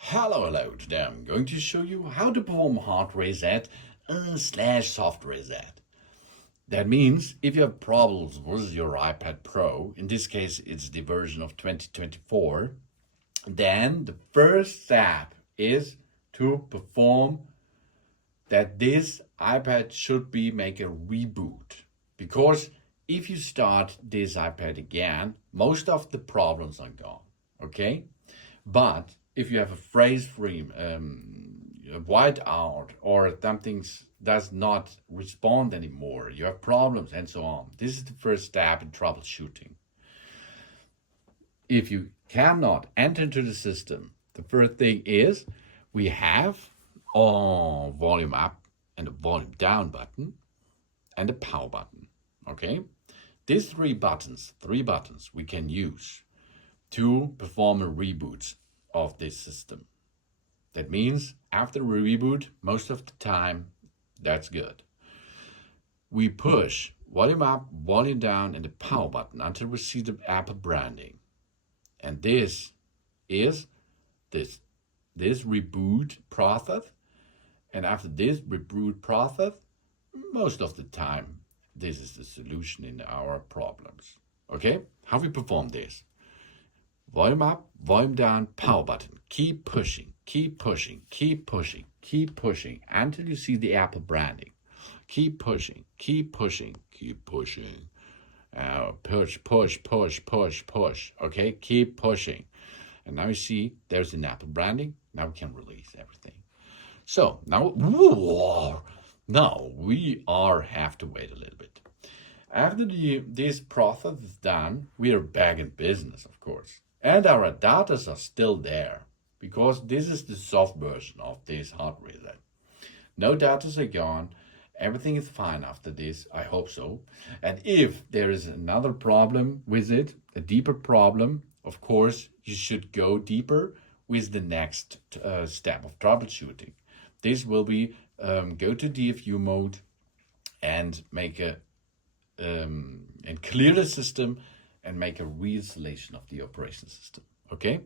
Hello, today I'm going to show you how to perform hard reset / soft reset. That means if you have problems with your iPad Pro, in this case it's the version of 2024, then the first step is to perform that this iPad should make a reboot. Because if you start this iPad again, most of the problems are gone, okay? But if you have a phrase frame, whiteout, or something does not respond anymore, you have problems and so on. This is the first step in troubleshooting. If you cannot enter into the system, the first thing is we have a volume up and a volume down button and a power button, okay? These three buttons we can use to perform a reboot of this system. That means after a reboot, most of the time, that's good. We push volume up, volume down, and the power button until we see the Apple branding. And this is this reboot process. And after this reboot process, most of the time, this is the solution in our problems. Okay? How we perform this? Volume up, volume down, power button. Keep pushing, keep pushing, keep pushing, keep pushing until you see the Apple branding. Keep pushing, keep pushing, keep pushing. Push, push, push, push, push. Okay, keep pushing. And now you see there's an Apple branding. Now we can release everything. So now we have to wait a little bit. After this process is done, we are back in business, of course. And our data are still there, because this is the soft version of this hard reset. No data are gone. Everything is fine after this. I hope so. And if there is another problem with it, a deeper problem, of course, you should go deeper with the next step of troubleshooting. This will be go to DFU mode and make and clear the system and make a reinstallation of the operation system. Okay?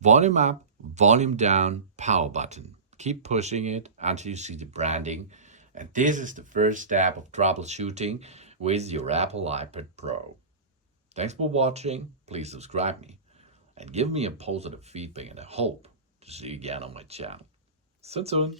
Volume up, volume down, power button. Keep pushing it until you see the branding. And this is the first step of troubleshooting with your Apple iPad Pro. Thanks for watching. Please subscribe me and give me a positive feedback, and I hope to see you again on my channel. See you soon.